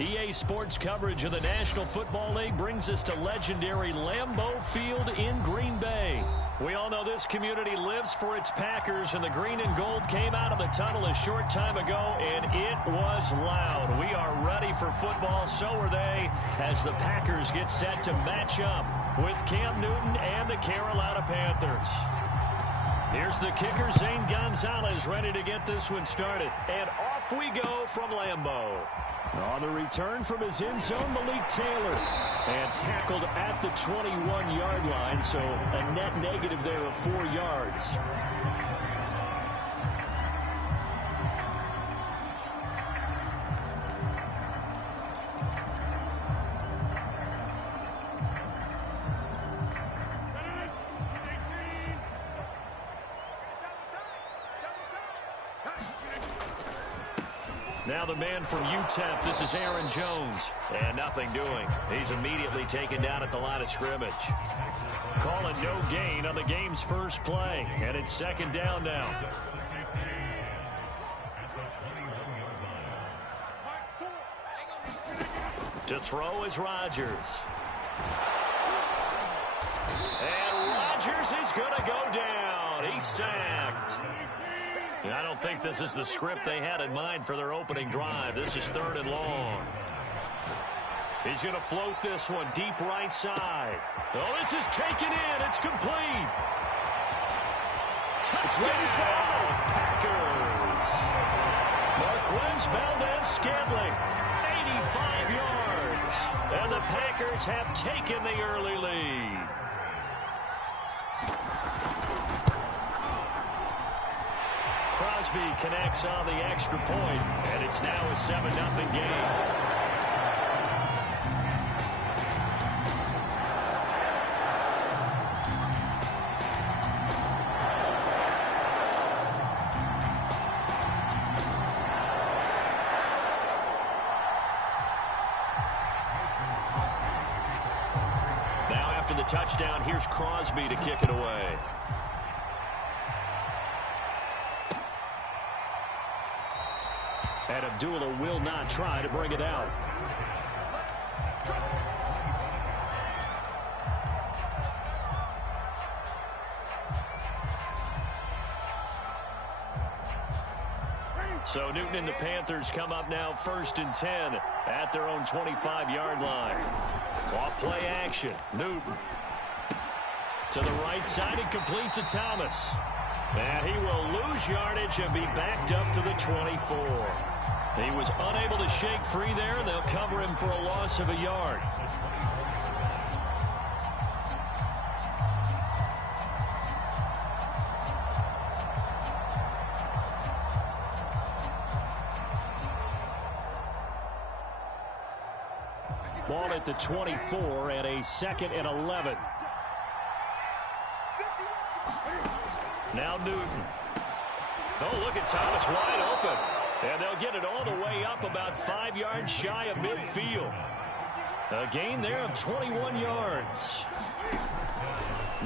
EA Sports coverage of the National Football League brings us to legendary Lambeau Field in Green Bay. We all know this community lives for its Packers, and the green and gold came out of the tunnel a short time ago, and it was loud. We are ready for football, so are they, as the Packers get set to match up with Cam Newton and the Carolina Panthers. Here's the kicker, Zane Gonzalez, ready to get this one started. And off we go from Lambeau. On the return from his end zone, Malik Taylor. And tackled at the 21-yard line, so a net negative there of 4 yards. Now the man from UTEP, this is Aaron Jones. And nothing doing. He's immediately taken down at the line of scrimmage. Calling no gain on the game's first play. And it's second down now. To throw is Rodgers. And Rodgers is going to go down. He's sacked. I don't think this is the script they had in mind for their opening drive. This is 3rd and long. He's going to float this one deep right side. Oh, this is taken in. It's complete. Touchdown, Packers. Marquez Valdez-Scantling, 85 yards. And the Packers have taken the early lead. Crosby connects on the extra point, and it's now a 7-0 game. Now after the touchdown, here's Crosby to kick it away. And Abdullah will not try to bring it out. So Newton and the Panthers come up now 1st and 10 at their own 25-yard line. Off play action. Newton to the right side and complete to Thomas. And he will lose yardage and be backed up to the 24. He was unable to shake free there, and they'll cover him for a loss of a yard. Ball at the 24 and a 2nd and 11. Now Newton. Oh, look at Thomas wide open. And they'll get it all the way up about 5 yards shy of midfield. A gain there of 21 yards.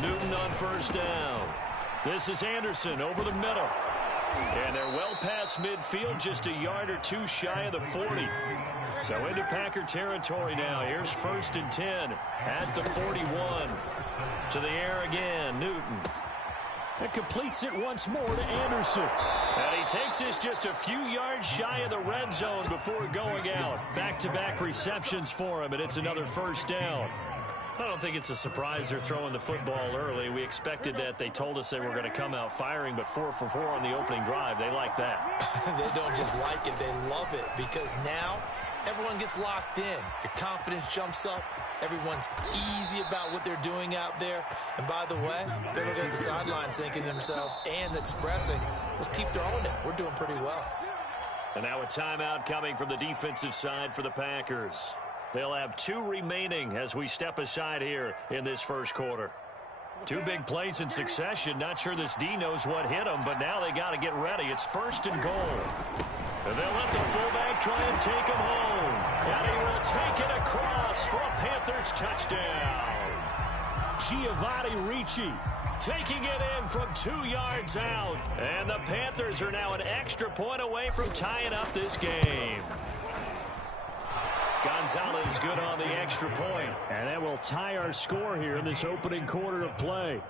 Newton on 1st down. This is Anderson over the middle. And they're well past midfield, just a yard or 2 shy of the 40. So into Packer territory now. Here's 1st and 10 at the 41. To the air again, Newton. It completes it once more to Anderson. And he takes this just a few yards shy of the red zone before going out. Back-to-back receptions for him, and it's another 1st down. I don't think it's a surprise they're throwing the football early. We expected that. They told us they were going to come out firing, but 4 for 4 on the opening drive. They like that. They don't just like it, they love it, because now everyone gets locked in. Your confidence jumps up. Everyone's easy about what they're doing out there. And by the way, they're looking at the sidelines thinking to themselves and expressing, let's keep throwing it. We're doing pretty well. And now a timeout coming from the defensive side for the Packers. They'll have 2 remaining as we step aside here in this first quarter. 2 big plays in succession. Not sure this D knows what hit them, but now they got to get ready. It's 1st and goal. And they'll let the fullback try and take him home. And he will take it across for a Panthers touchdown. Giovanni Ricci taking it in from 2 yards out. And the Panthers are now an extra point away from tying up this game. Gonzalez good on the extra point. And that will tie our score here in this opening quarter of play.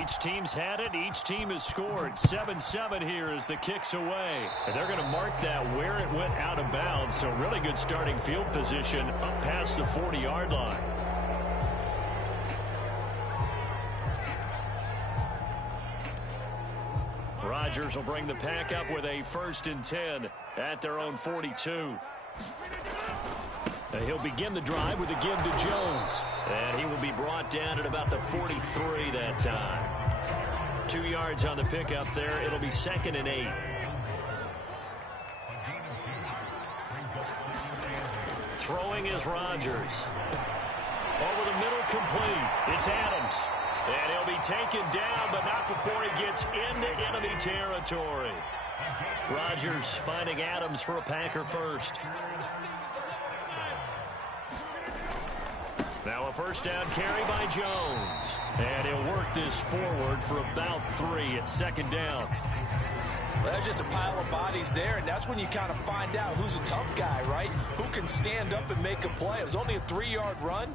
Each team's had it. Each team has scored. 7-7 here as the kick's away. And they're going to mark that where it went out of bounds. So really good starting field position up past the 40-yard line. Rodgers will bring the pack up with a 1st and 10 at their own 42. He'll begin the drive with a give to Jones. And he will be brought down at about the 43 that time. 2 yards on the pickup there. It'll be 2nd and 8. Throwing is Rodgers. Over the middle, complete. It's Adams. And he'll be taken down, but not before he gets into enemy territory. Rodgers finding Adams for a Packer first. Now a 1st down carry by Jones. And he'll work this forward for about 3 at 2nd down. Well, there's just a pile of bodies there, and that's when you kind of find out who's a tough guy, right? Who can stand up and make a play. It was only a 3-yard run,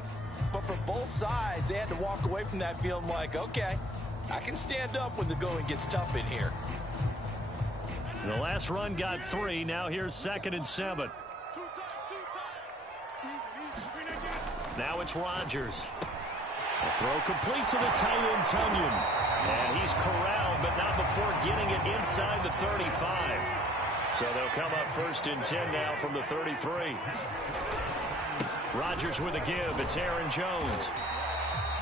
but for both sides, they had to walk away from that feeling like, okay, I can stand up when the going gets tough in here. The last run got 3. Now here's 2nd and 7. Now it's Rodgers. The throw complete to the tight end, Tunyon. And he's corralled, but not before getting it inside the 35. So they'll come up 1st and 10 now from the 33. Rodgers with a give. It's Aaron Jones.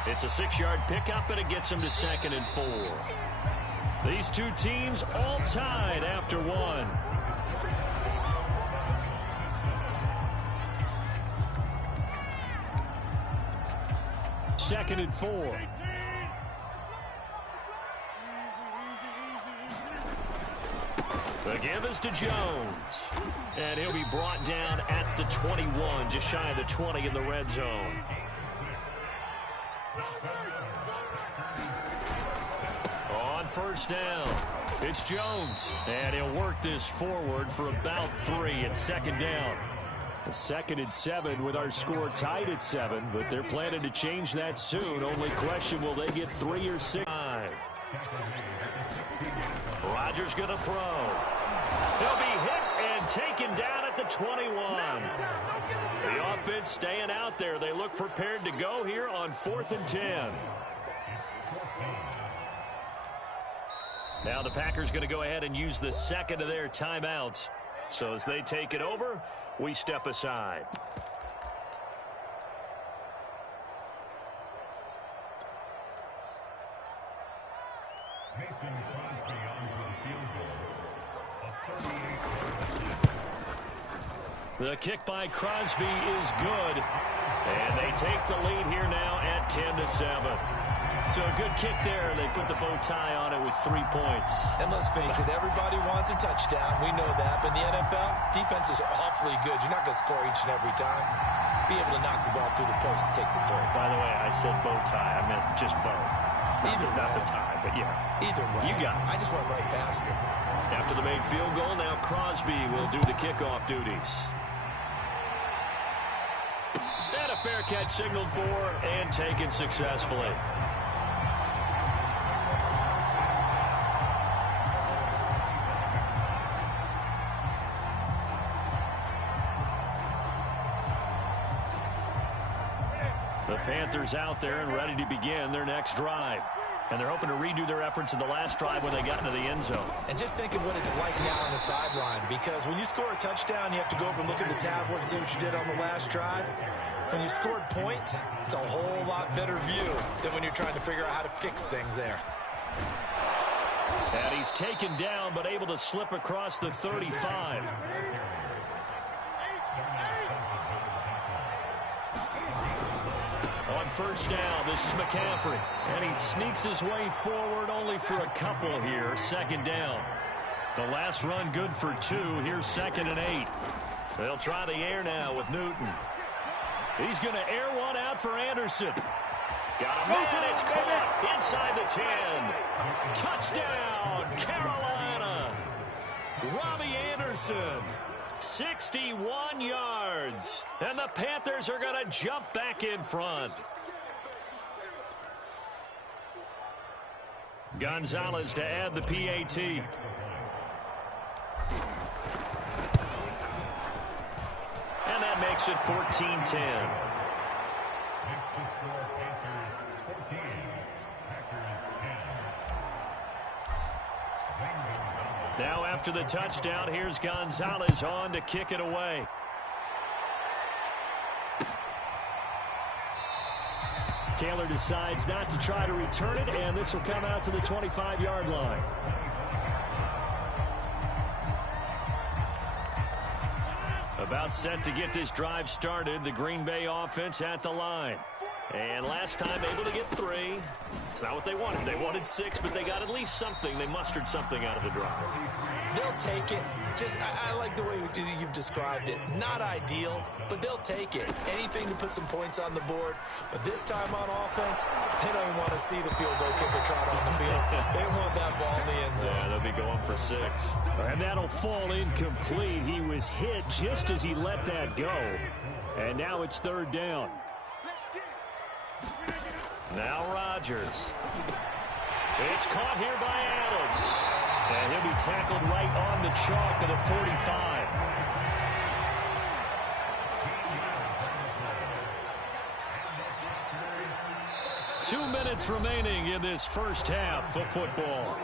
It's a 6-yard pickup, and it gets him to 2nd and 4. These two teams all tied after 1. Second and 4. The give is to Jones. And he'll be brought down at the 21, just shy of the 20 in the red zone. On 1st down, it's Jones. And he'll work this forward for about 3 at 2nd down. A 2nd and 7 with our score tied at 7, but they're planning to change that soon. Only question, will they get 3 or 6? Rodgers going to throw. He'll be hit and taken down at the 21. The offense staying out there. They look prepared to go here on 4th and 10. Now the Packers going to go ahead and use the 2nd of their timeouts. So as they take it over, we step aside. The kick by Crosby is good. And they take the lead here now at 10-7. So a good kick there, and they put the bow tie on it with 3 points. And let's face it, everybody wants a touchdown. We know that. But in the NFL, defenses are awfully good. You're not going to score each and every time. Be able to knock the ball through the post and take the throw. By the way, I said bow tie. I meant just bow. Not the tie, but yeah. Either way. You got it. I just went right past it. After the made field goal, now Crosby will do the kickoff duties. And a fair catch signaled for and taken successfully. The Panthers out there and ready to begin their next drive. And they're hoping to redo their efforts in the last drive when they got into the end zone. And just think of what it's like now on the sideline, because when you score a touchdown, you have to go over and look at the tablet and see what you did on the last drive. When you scored points, it's a whole lot better view than when you're trying to figure out how to fix things there. And he's taken down, but able to slip across the 35. On first down. This is McCaffrey. And he sneaks his way forward only for a couple here. Second down. The last run good for 2. Here's 2nd and 8. They'll try the air now with Newton. He's going to air one out for Anderson. Got a man. It's caught inside the 10. Touchdown, Carolina. Robbie Anderson. 61 yards. And the Panthers are going to jump back in front. Gonzalez to add the PAT. And that makes it 14-10. Now after the touchdown, here's Gonzalez on to kick it away. Taylor decides not to try to return it, and this will come out to the 25-yard line. About set to get this drive started, the Green Bay offense at the line. And last time able to get 3. It's not what they wanted. They wanted 6, but they got at least something. They mustered something out of the drive. They'll take it. I like the way you've described it. Not ideal, but they'll take it. Anything to put some points on the board. But this time on offense, they don't even want to see the field goal kicker trot on the field. They want that ball in the end zone. Yeah, they'll be going for 6. And that'll fall incomplete. He was hit just as he let that go. And now it's 3rd down. Now Rodgers. It's caught here by Adams. And he'll be tackled right on the chalk of the 45. Two minutes remaining in this first half of football.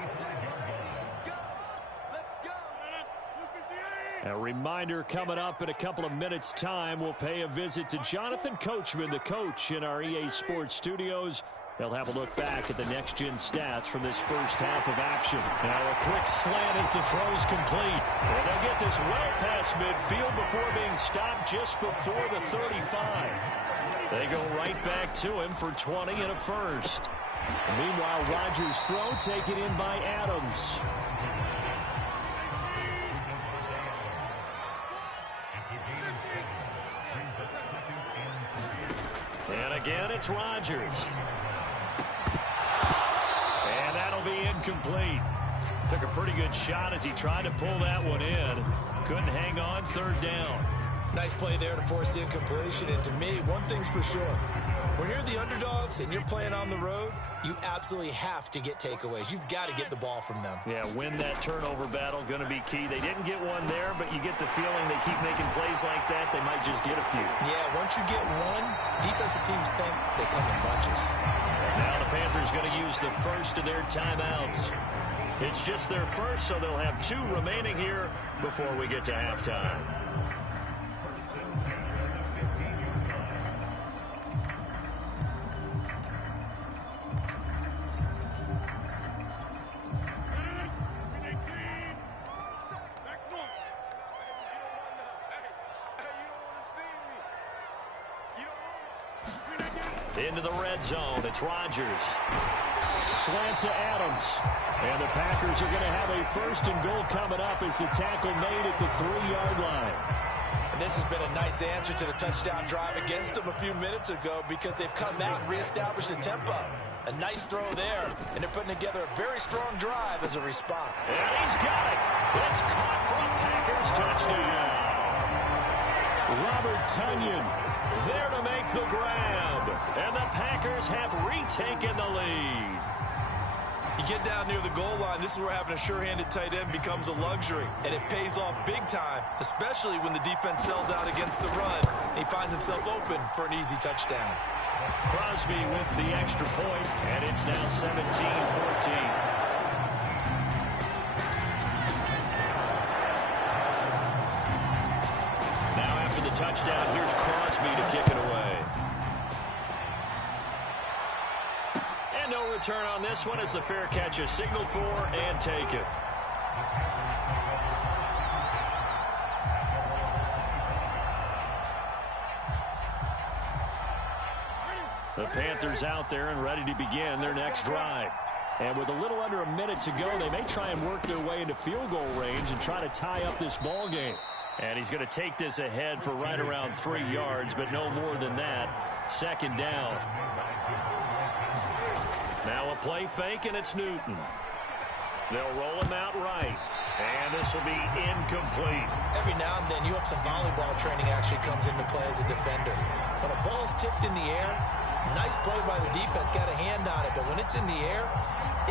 A reminder coming up in a couple of minutes' time. We'll pay a visit to Jonathan Coachman, the coach in our EA Sports studios. They'll have a look back at the next-gen stats from this first half of action. Now a quick slant as the throw's complete. And they'll get this well past midfield before being stopped just before the 35. They go right back to him for 20 and a first. Meanwhile, Rodgers' throw taken in by Adams. And again, it's Rodgers. And that'll be incomplete. Took a pretty good shot as he tried to pull that one in. Couldn't hang on, 3rd down. Nice play there to force the incompletion. And to me, one thing's for sure. When you're the underdogs and you're playing on the road, you absolutely have to get takeaways. You've got to get the ball from them. Yeah, win that turnover battle, going to be key. They didn't get one there, but you get the feeling they keep making plays like that, they might just get a few. Yeah, once you get one, defensive teams think they come in bunches. Now the Panthers going to use the first of their timeouts. It's just their first, so they'll have 2 remaining here before we get to halftime. Into the red zone, it's Rodgers. Slant to Adams. And the Packers are going to have a 1st and goal coming up as the tackle made at the 3-yard line. And this has been a nice answer to the touchdown drive against them a few minutes ago because they've come out and reestablished the tempo. A nice throw there, and they're putting together a very strong drive as a response. And he's got it. It's caught for a Packers touchdown. Robert Tonyan there to make the grab, and the Packers have retaken the lead. You get down near the goal line, this is where having a sure-handed tight end becomes a luxury, and it pays off big time, especially when the defense sells out against the run. He finds himself open for an easy touchdown. Crosby with the extra point, and it's now 17-14. The touchdown, here's Crosby to kick it away. And no return on this one as the fair catch is signaled for and taken. The Panthers out there and ready to begin their next drive. And with a little under a minute to go, they may try and work their way into field goal range and try to tie up this ball game. And he's going to take this ahead for right around 3 yards, but no more than that. Second down. Now a play fake, and it's Newton. They'll roll him out right. And this will be incomplete. Every now and then, you hope some volleyball training actually comes into play as a defender. When a ball's tipped in the air, nice play by the defense, got a hand on it. But when it's in the air,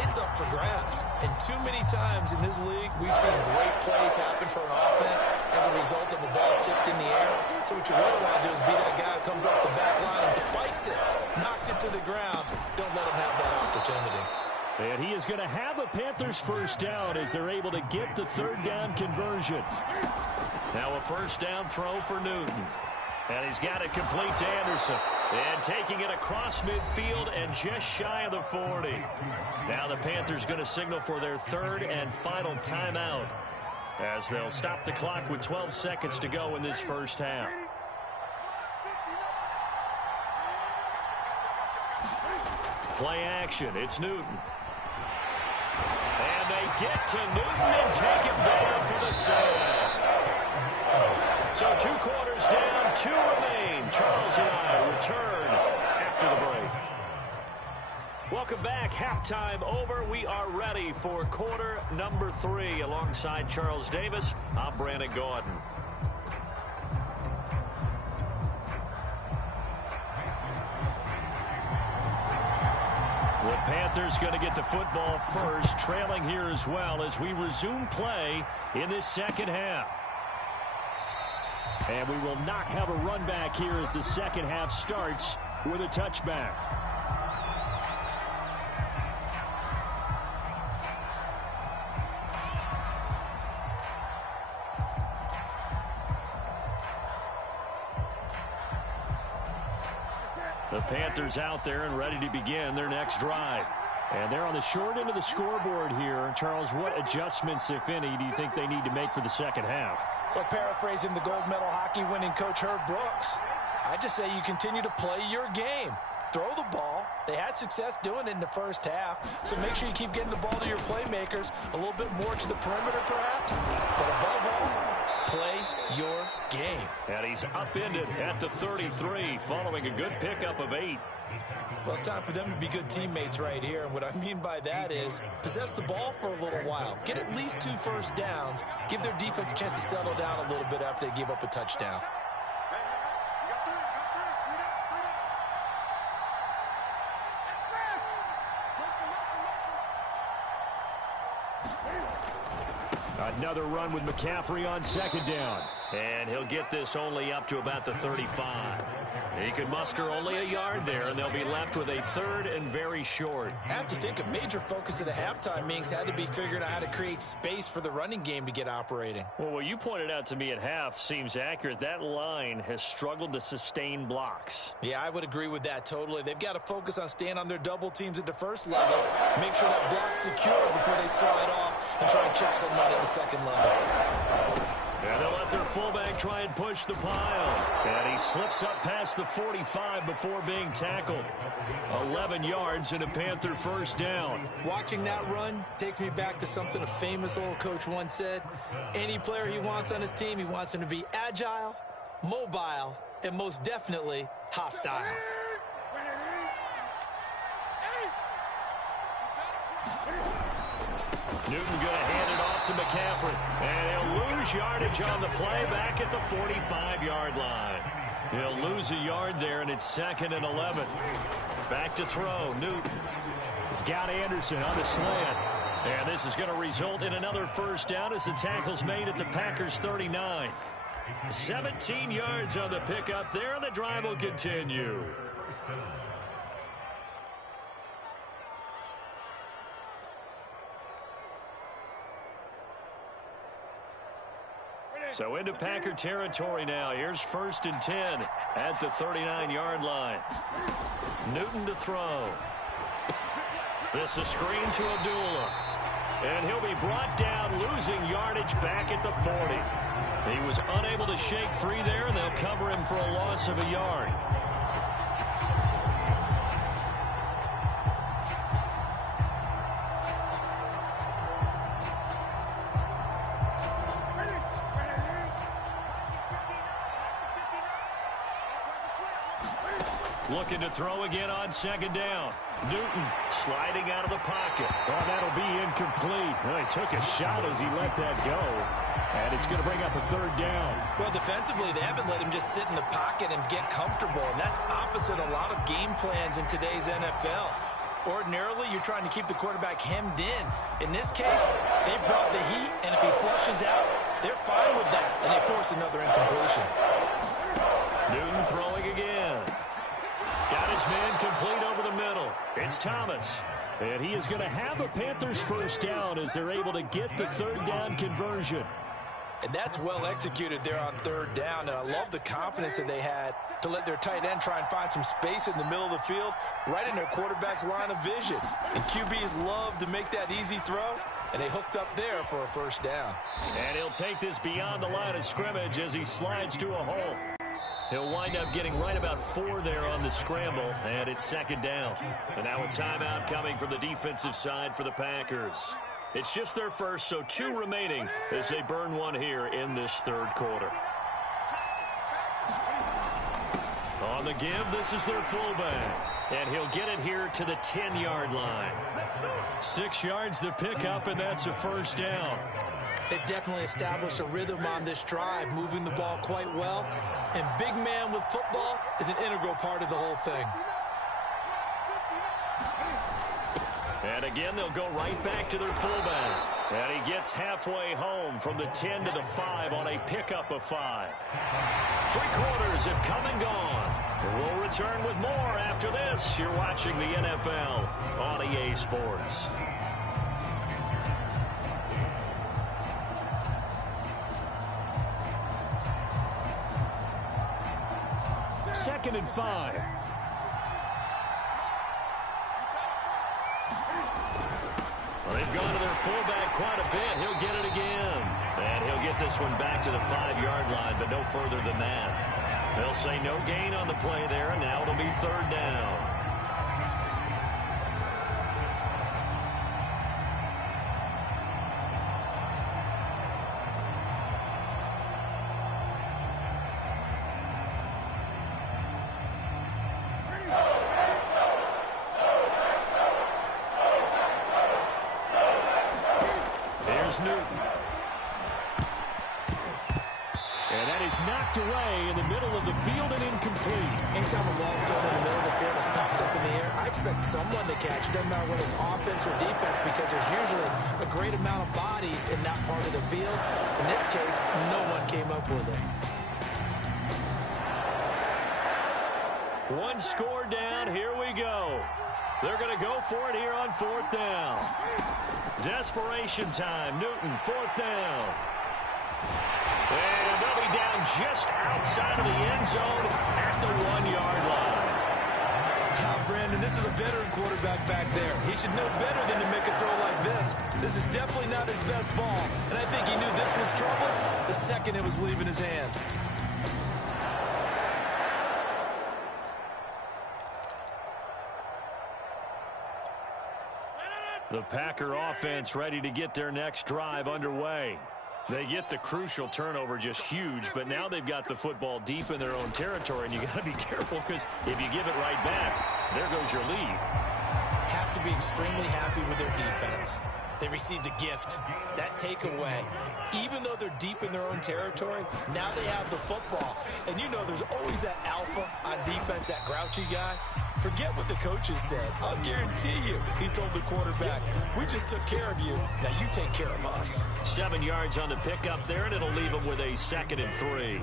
it's up for grabs. And too many times in this league, we've seen great plays happen for an offense as a result of a ball tipped in the air. So what you really want to do is be that guy who comes off the back line and spikes it, knocks it to the ground. Don't let him have that opportunity. And he is going to have a Panthers first down as they're able to get the third down conversion. Now a first down throw for Newton. And he's got it complete to Anderson. And taking it across midfield and just shy of the 40. Now the Panthers going to signal for their third and final timeout as they'll stop the clock with 12 seconds to go in this first half. Play action. It's Newton. And they get to Newton and take him down for the sack. So 2 quarters down, 2 remain. Charles and I return after the break. Welcome back. Halftime over. We are ready for quarter number 3. Alongside Charles Davis, I'm BrianAkaDaddyB. The Panthers going to get the football first, trailing here as well as we resume play in this second half. And we will not have a run back here as the second half starts with a touchback. The Panthers out there and ready to begin their next drive. And they're on the short end of the scoreboard here. Charles, what adjustments, if any, do you think they need to make for the second half? Well, paraphrasing the gold medal hockey winning coach Herb Brooks, I just say you continue to play your game. Throw the ball. They had success doing it in the first half, so make sure you keep getting the ball to your playmakers, a little bit more to the perimeter perhaps, but above all, play your game. And he's upended at the 33 following a good pickup of 8. Well, it's time for them to be good teammates right here. And what I mean by that is possess the ball for a little while. Get at least 2 first downs. Give their defense a chance to settle down a little bit after they give up a touchdown. Another run with McCaffrey on second down. And he'll get this only up to about the 35. He could muster only a yard there, and they'll be left with a third and very short. I have to think a major focus of the halftime meetings had to be figuring out how to create space for the running game to get operating. Well, what you pointed out to me at half seems accurate. That line has struggled to sustain blocks. Yeah, I would agree with that totally. They've got to focus on staying on their double teams at the first level, make sure that block's secure before they slide off and try and chip someone at the second level. And they'll let their fullback try and push the pile. And he slips up past the 45 before being tackled. 11 yards and a Panther first down. Watching that run takes me back to something a famous old coach once said. Any player he wants on his team, he wants him to be agile, mobile, and most definitely hostile. Newton going to hand it off to McCaffrey. And he'll lose yardage on the play back at the 45-yard line. He'll lose a yard there, and it's 2nd and 11. Back to throw. Newton. He's got Anderson on the slant. And this is going to result in another first down as the tackle's made at the Packers' 39. 17 yards on the pickup there, and the drive will continue. So into Packer territory now. Here's 1st and 10 at the 39-yard line. Newton to throw. This is screen to Abdullah. And he'll be brought down, losing yardage back at the 40. He was unable to shake free there, and they'll cover him for a loss of a yard. Looking to throw again on second down. Newton sliding out of the pocket. Well, that'll be incomplete. Well, he took a shot as he let that go. And it's going to bring up a third down. Well, defensively, they haven't let him just sit in the pocket and get comfortable. And that's opposite a lot of game plans in today's NFL. Ordinarily, you're trying to keep the quarterback hemmed in. In this case, they brought the heat, and if he flushes out, they're fine with that, and they force another incompletion. Newton throwing again. Got his man complete over the middle. It's Thomas. And he is going to have a Panthers first down as they're able to get the third down conversion. And that's well executed there on third down. And I love the confidence that they had to let their tight end try and find some space in the middle of the field, right in their quarterback's line of vision. And QBs love to make that easy throw, and they hooked up there for a first down. And he'll take this beyond the line of scrimmage as he slides to a hole. He'll wind up getting right about 4 there on the scramble, and it's second down. And now a timeout coming from the defensive side for the Packers. It's just their first, so 2 remaining as they burn one here in this third quarter. On the give, this is their fullback, and he'll get it here to the 10-yard line. 6 yards to pick up, and that's a first down. They've definitely established a rhythm on this drive, moving the ball quite well. And big man with football is an integral part of the whole thing. And again, they'll go right back to their fullback. And he gets halfway home from the 10 to the 5 on a pickup of 5. 3 quarters have come and gone. We'll return with more after this. You're watching the NFL on EA Sports. Second and 5. Well, they've gone to their fullback quite a bit. He'll get it again. And he'll get this one back to the 5-yard line, but no further than that. They'll say no gain on the play there, and now it'll be third down. Newton. And that is knocked away in the middle of the field and incomplete. Anytime a ball thrown in the middle of the field is popped up in the air, I expect someone to catch it. Doesn't matter whether it's offense or defense, because there's usually a great amount of bodies in that part of the field. In this case, no one came up with it. 1 score down. Here we go. They're going to go for it here on 4th down. Desperation time. Newton, 4th down. And they'll be down just outside of the end zone at the 1-yard line. Brandon, this is a veteran quarterback back there. He should know better than to make a throw like this. This is definitely not his best ball. And I think he knew this was trouble the second it was leaving his hand. The Packer offense ready to get their next drive underway. They get the crucial turnover, just huge, but now they've got the football deep in their own territory, and you got to be careful because if you give it right back, there goes your lead. Have to be extremely happy with their defense. They received a gift. That takeaway, even though they're deep in their own territory, now they have the football. And you know there's always that alpha on defense, that grouchy guy. Forget what the coaches said. I'll guarantee you, he told the quarterback, we just took care of you. Now you take care of us. 7 yards on the pickup there, and it'll leave them with a 2nd and 3.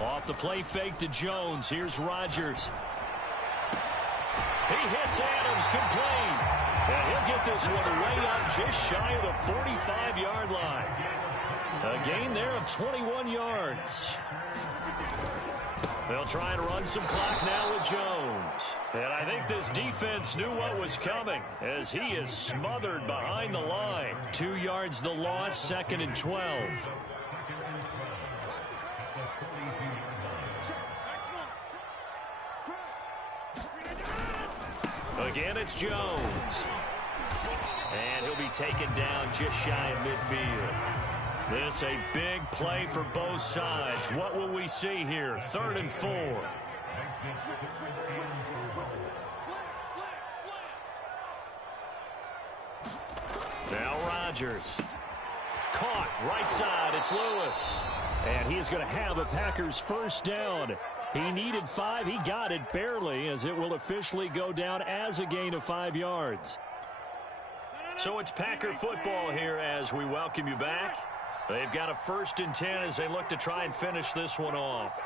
Off the play fake to Jones. Here's Rodgers. He hits Adams complete. And he'll get this one way up just shy of the 45-yard line. A gain there of 21 yards. They'll try and run some clock now with Jones. And I think this defense knew what was coming as he is smothered behind the line. 2 yards the loss, 2nd and 12. Again, it's Jones. And he'll be taken down just shy of midfield. This a big play for both sides. What will we see here? 3rd and 4. Now Rodgers. Caught right side. It's Lewis. And he is going to have a Packers first down. He needed 5. He got it barely, as it will officially go down as a gain of 5 yards. So it's Packer football here as we welcome you back. They've got a 1st and 10 as they look to try and finish this one off.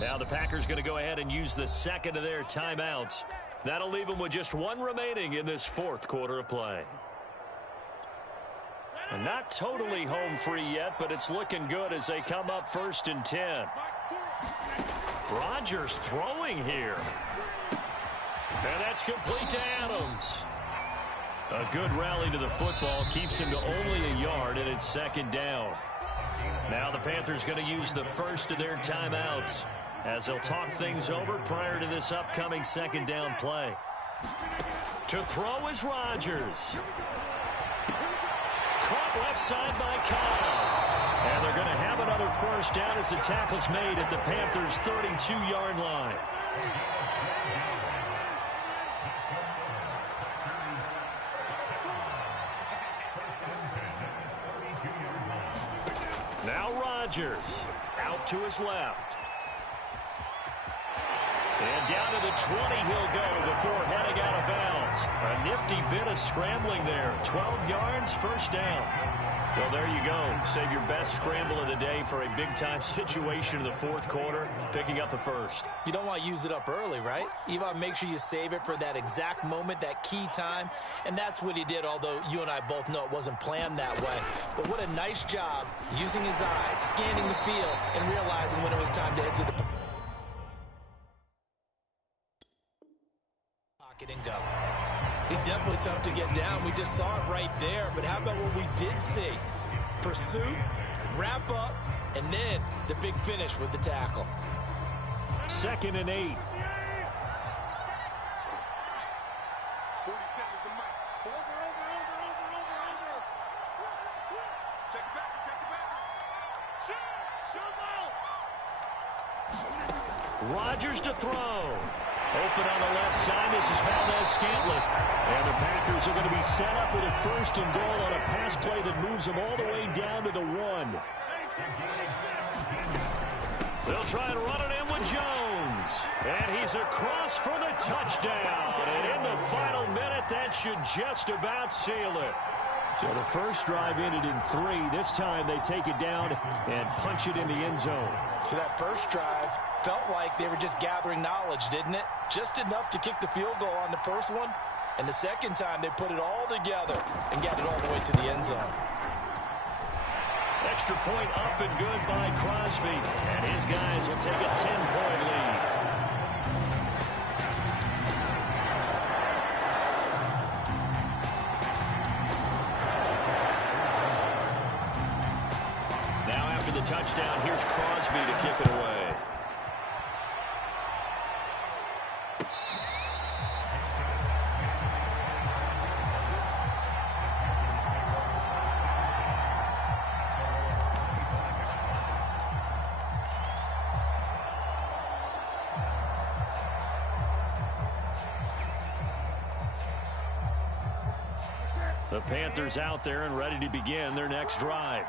Now the Packers going to go ahead and use the 2nd of their timeouts. That'll leave them with just 1 remaining in this 4th quarter of play. And not totally home free yet, but it's looking good as they come up 1st and 10. Rodgers throwing here. And that's complete to Adams. A good rally to the football keeps him to only a yard, and it's 2nd down. Now the Panthers going to use the 1st of their timeouts as they'll talk things over prior to this upcoming 2nd down play. To throw is Rodgers. Caught left side by Kyle. And they're going to have another first down as the tackle's made at the Panthers' 32-yard line. Now Rodgers out to his left. And down to the 20 he'll go before heading out of bounds. A nifty bit of scrambling there. 12 yards, first down. Well, there you go. Save your best scramble of the day for a big-time situation in the 4th quarter, picking up the 1st. You don't want to use it up early, right? You want to make sure you save it for that exact moment, that key time. And that's what he did, although you and I both know it wasn't planned that way. But what a nice job using his eyes, scanning the field, and realizing when it was time to exit the pocket and go. He's definitely tough to get down. We just saw it right there. But how about what we did see? Pursuit, wrap up, and then the big finish with the tackle. 2nd and 8. Rodgers to throw. Open on the left side. This is Valdez-Scantling. And the Packers are going to be set up with a 1st and goal on a pass play that moves them all the way down to the 1. They'll try and run it in with Jones. And he's across for the touchdown. And in the final minute, that should just about seal it. So the first drive ended in 3. This time they take it down and punch it in the end zone. So that first drive felt like they were just gathering knowledge, didn't it? Just enough to kick the field goal on the first one. And the second time they put it all together and got it all the way to the end zone. Extra point up and good by Crosby. And his guys will take a 10-point lead. Now after the touchdown, here's Crosby to kick it away. The Panthers out there and ready to begin their next drive.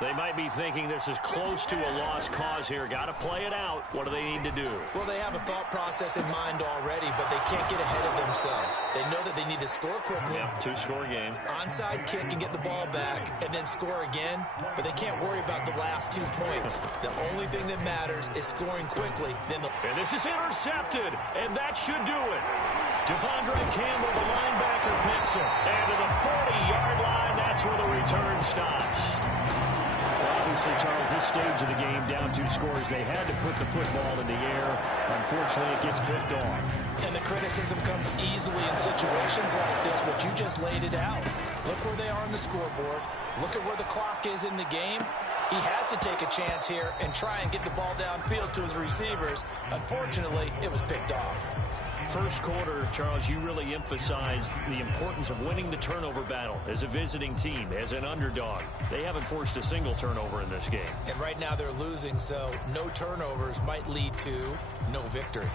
They might be thinking this is close to a lost cause here. Got to play it out. What do they need to do? Well, they have a thought process in mind already, but they can't get ahead of themselves. They know that they need to score quickly. Yep, 2-score game. Onside kick and get the ball back and then score again, but they can't worry about the last 2 points. The only thing that matters is scoring quickly. And this is intercepted, and that should do it. Devondre Campbell, the linebacker, picks it. And to the 40-yard line, that's where the return stops. Well, we Obviously, Charles, this stage of the game, down 2 scores, they had to put the football in the air. Unfortunately, it gets picked off. And the criticism comes easily in situations like this, but you just laid it out. Look where they are on the scoreboard. Look at where the clock is in the game. He has to take a chance here and try and get the ball downfield to his receivers. Unfortunately, it was picked off. First quarter, Charles, you really emphasized the importance of winning the turnover battle as a visiting team, as an underdog. They haven't forced a single turnover in this game. And right now they're losing, so no turnovers might lead to no victory.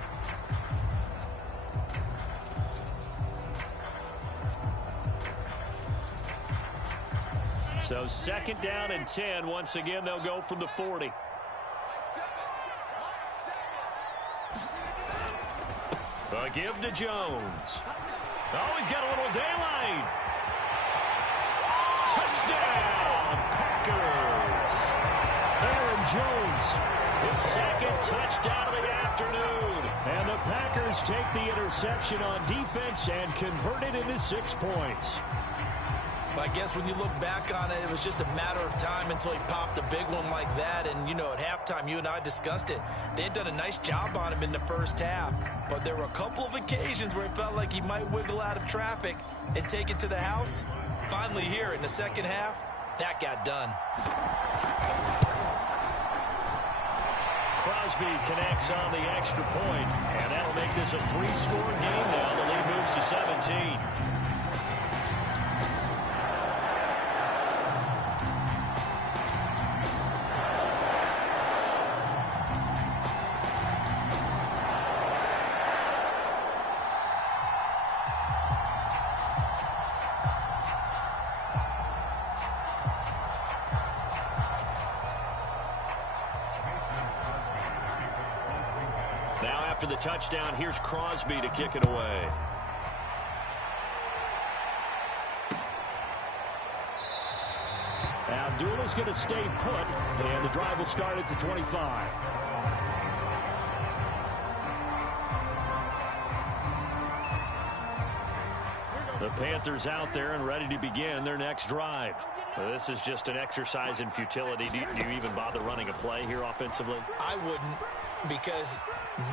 So 2nd down and 10. Once again, they'll go from the 40. A give to Jones. Oh, he's got a little daylight. Touchdown, Packers. Aaron Jones, his 2nd touchdown of the afternoon. And the Packers take the interception on defense and convert it into 6 points. I guess when you look back on it, it was just a matter of time until he popped a big one like that. And, you know, at halftime, you and I discussed it. They had done a nice job on him in the first half. But there were a couple of occasions where it felt like he might wiggle out of traffic and take it to the house. Finally here in the second half, that got done. Crosby connects on the extra point, and that'll make this a 3-score game now. The lead moves to 17. After the touchdown, here's Crosby to kick it away. Abdullah's going to stay put, and the drive will start at the 25. The Panthers out there and ready to begin their next drive. This is just an exercise in futility. Do you even bother running a play here offensively? I wouldn't, because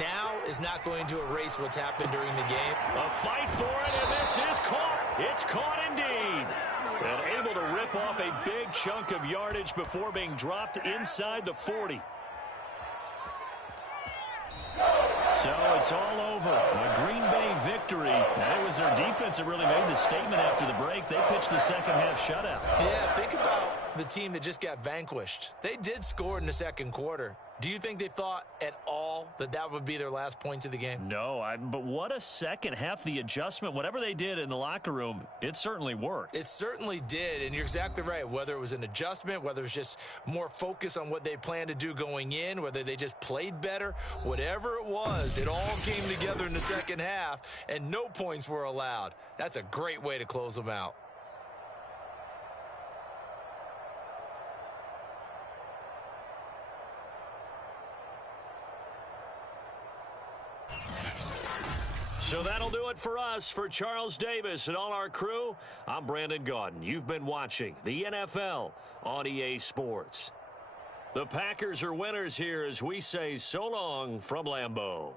now is not going to erase what's happened during the game. A fight for it, and this is caught. It's caught indeed. And able to rip off a big chunk of yardage before being dropped inside the 40. So it's all over. A Green Bay victory. And it was their defense that really made the statement after the break. They pitched the second half shutout. Yeah, think about the team that just got vanquished. They did score in the second quarter. Do you think they thought at all that that would be their last points of the game? No, but what a second half. The adjustment, whatever they did in the locker room, it certainly worked. It certainly did, and you're exactly right. Whether it was an adjustment, whether it was just more focus on what they planned to do going in, whether they just played better, whatever it was, it all came together in the second half, and no points were allowed. That's a great way to close them out. So that'll do it for us. For Charles Davis and all our crew, I'm Brandon Gaudin. You've been watching the NFL on EA Sports. The Packers are winners here as we say so long from Lambeau.